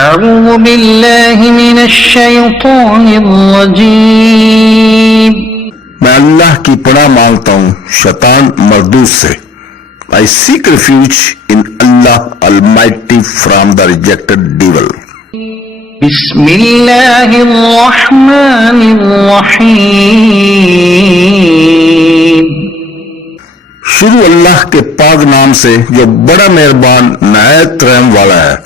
أعوذ بالله من الشيطان الرجيم میں اللہ کی پناہ مانگتا ہوں شیطان مردود سے. I seek refuge in Allah Almighty from the rejected devil. بسم الله الرحمن الرحيم. شروع اللہ کے پاک نام سے جو بڑا مہربان نہایت رحم والا ہے.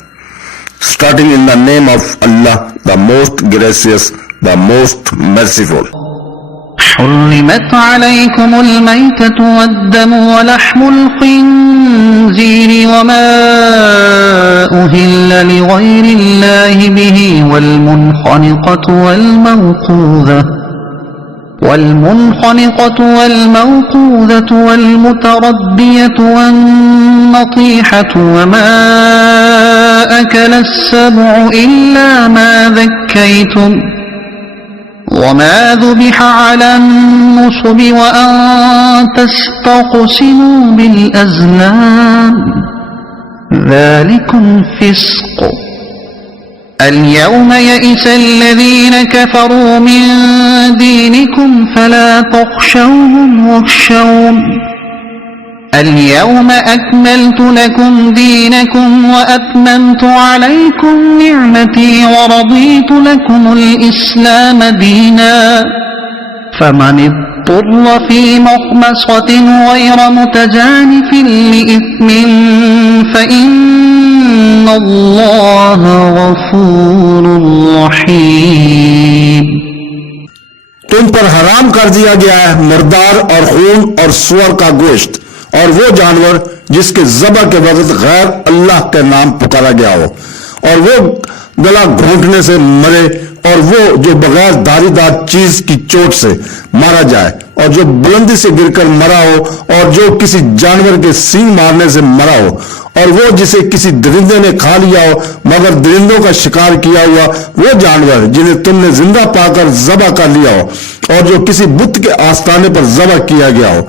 Starting in the name of Allah, the most gracious, the most merciful. حرمت عليكم الميتة والدم ولحم الخنزير وما أهل لغير الله به والمنخنقة والموقوذة والمتردية والنطيحة وما أكل السبع إلا ما ذكيتم وما ذبح على النصب وأن تستقسموا بالأزلام ذلكم فسق. اليوم يئس الذين كفروا من دينكم فلا تخشوهم واخشون اليوم أكملت لكم دينكم وأتممت عليكم نعمتي ورضيت لكم الإسلام دينا فمن اضطر في مخمصة غير متجانف لإثم فإن الله غفور رحيم. تم پر حرام کر دیا گیا ہے مردار اور خون اور سور کا گوشت اور وہ جانور جس کے ذبح کے وقت غیر اللہ کے نام پکارا گیا ہو اور وہ گلا گھونٹنے سے مرے اور وہ جو بغیر دھاری دار چیز کی چوٹ سے مارا جائے اور جو بلندی سے گر کر مرا ہو اور جو کسی جانور کے سینگ مارنے سے مرا ہو اور وہ جسے کسی درندے نے کھا لیا ہو مگر درندوں کا شکار کیا ہوا وہ جانور جنہیں تم نے زندہ پا کر ذبح کر لیا ہو اور جو کسی بت کے آستانے پر ذبح کیا گیا ہو.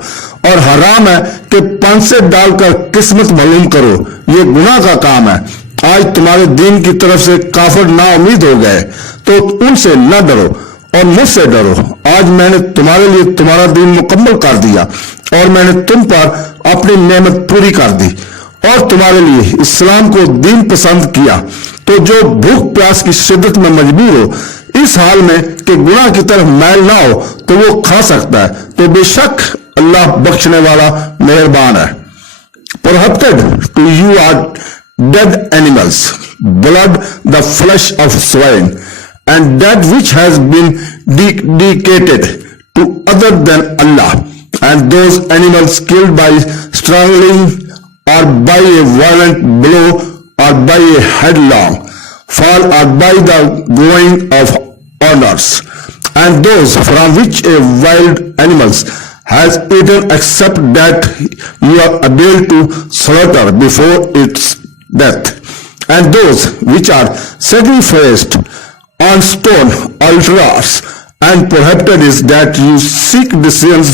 اور حرام ہے کہ پانسے ڈال کر قسمت معلوم کرو، یہ گناہ کا کام ہے. آج تمہارے دین کی طرف سے کافر نا امید ہو گئے تو ان سے نہ ڈرو اور مجھ سے ڈرو. آج میں نے تمہارے لیے تمہارا دین مکمل کر دیا اور میں نے تم پر اپنی نعمت پوری کر دی اور تمہارے لیے اسلام کو دین پسند کیا. تو جو بھوک پیاس کی شدت میں مجبور ہو اس حال میں کہ گناہ کی طرف میل نہ ہو تو وہ کھا سکتا ہے، تو بے شک اللہ بخشنے والا مہربان ہے. Prohibited to you are dead animals, blood, the flesh of swine, and that which has been dedicated to other than Allah, and those animals killed by strangling or by a violent blow or by a headlong fall or by the going of honors, and those from which a wild animals has eaten except that you are able to slaughter before its death, and those which are sacrificed on stone altars, and prohibited is that you seek decisions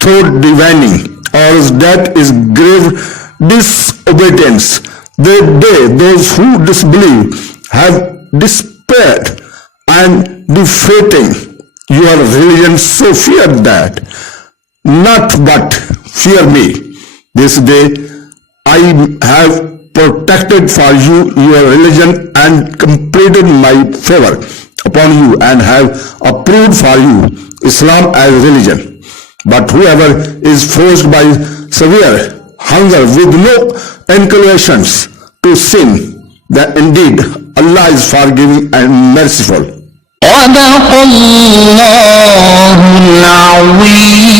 through divining, or that is grave disobedience. They those who disbelieve have despaired and defeating your religion, so fear that not but fear me. This day I have protected for you your religion and completed my favor upon you and have approved for you Islam as religion. But whoever is forced by severe hunger with no inclinations to sin, that indeed Allah is forgiving and merciful. صدق الله العظيم.